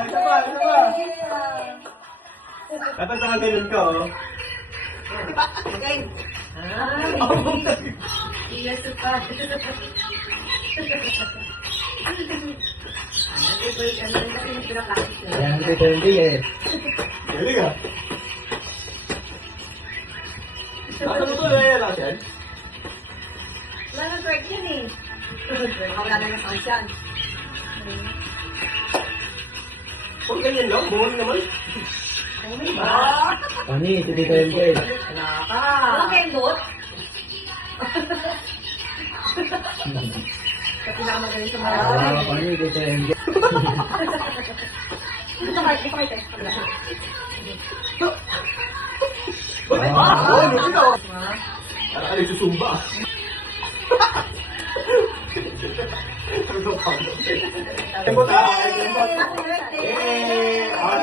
Isa pa, isa pa. Dapat nakaganon ka, oh. Diba? Okay. Iya, suka. Yan, hindi eh. Galing ah. Ano ito na natin? Wala na twerk yan eh. Wala na ng sound yan. Huwag ganyan lang, buwan naman. Pani, si Tito MJ. Walang kendot? Kasi nakamagaling sa mga. Pani, Tito MJ. Dito kayo test. Oh, lupit ako. Para ka nagsusumba. Kembot ha? Kembot.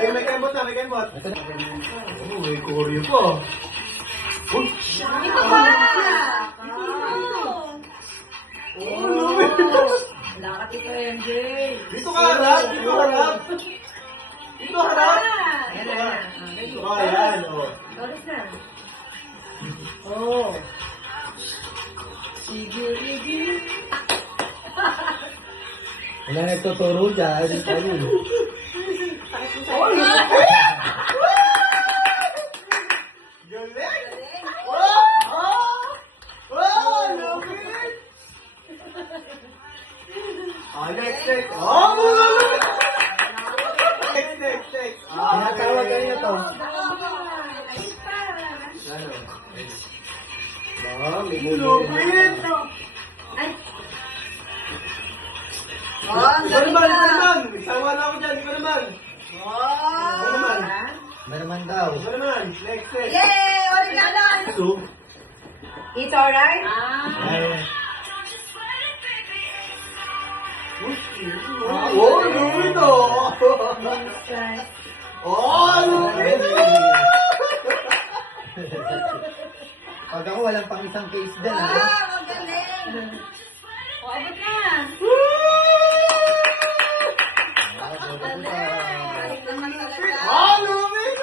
May kembot na, may kembot. Oh, may koryo po. Dito pa! Oh, lupit. Wala ka Tito MJ. Dito ka harap, dito harap. Dito harap. Ayan na. Dito ka, yan. Oh. Doris na. Oh. Sige. Wala nagtuturo dyan. Pani. Oh, lupit. Galing. Oh, lupit. Next. Oh, next. Tinatawag kayo na to. May lupit. Ay. Ikaw naman. Isawa na ako dyan, ikaw naman. Ikaw naman. Meron daw. Ikaw naman. Next. Yay! Origano! So, It's alright? oh, lupit oh. Oh, lupit. Pag ako walang pang isang case dyan. Ha? Magaling! O, abot na! Naman talaga. Oh, lupit.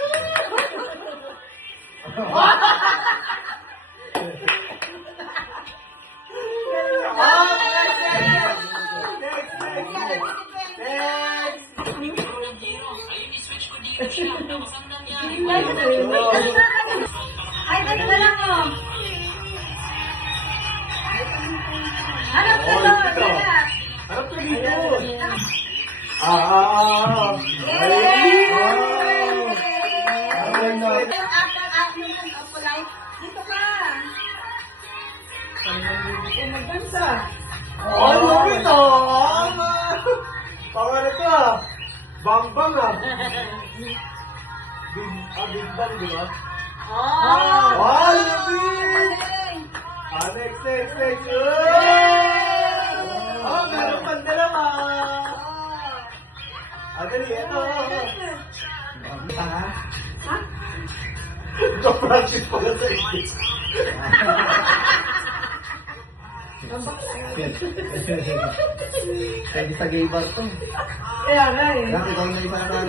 Ay, dito na lang oh. Hanap ko to, hanap. Harap ka dito. Dito ka. Magdansa. Oh, lupit oh. Pangalan ko ah. Bang ah. Big bang, di ba? Oh, lupit. Next. Oh, meron pang dalawa. Dali, ito. Ha? Practice pala sa English. Pwede sa gay bar to. Kaya nga eh. Bakit ikaw na isa na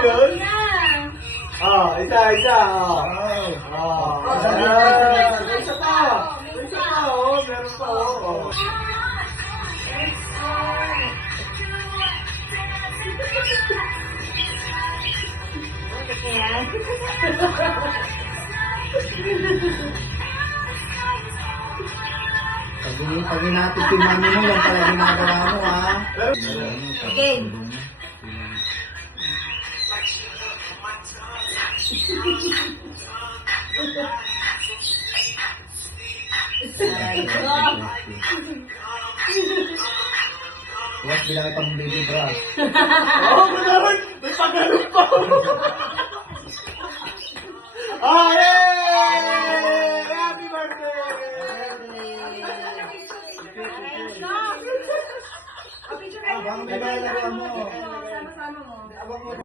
Yun. Isa. Isa pa. Oh, meron pa. Oh. Pag hinatid si mami mo, yan pala ginagawa mo, ha? Again. Huwag bilang itong baby bra. Oh, meron. May pagano